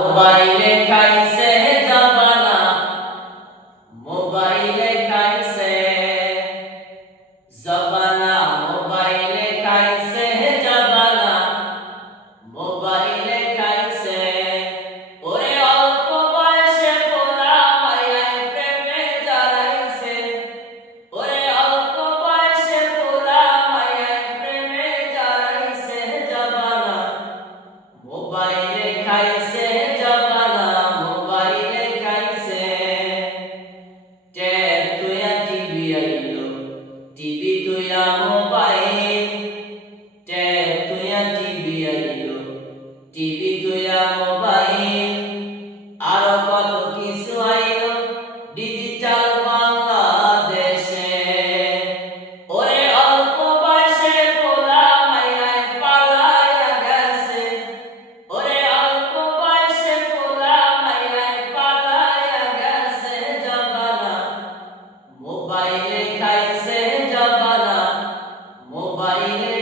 মোবাইলে খাইছে জাবানা, মোবাইলে খাইছে জাবানা, মোবাইলে খাইছে জাবানা, মোবাইলে খাইছে। ওরে অল্প বয়সে পোলা মাইয়ায় প্রেমে জড়াইছে, ওরে অল্প বয়সে পোলা মাইয়ায় প্রেমে জড়াইছে জাবানা, মোবাইলে খাইছে জাবানা, মোবাইলে খাইছে। ট্যাব তুইয়া টিভি আইলো, টিভি তুইয়া মোবাইল, ট্যাব তুইয়া টিভি আইলো, টিভি তুইয়া মোবাইল, আরো কত কিছু আইলো ডিজিটাল বাংলাদেশে। ওরে অল্প বয়সে পোলা মাইয়ায় পালাইয়া গেছে, ওরে অল্প বয়সে পোলা মাইয়ায় পালাইয়া গেছে জাবানা, মোবাইলে খাইছে জাবানা, মোবাইলে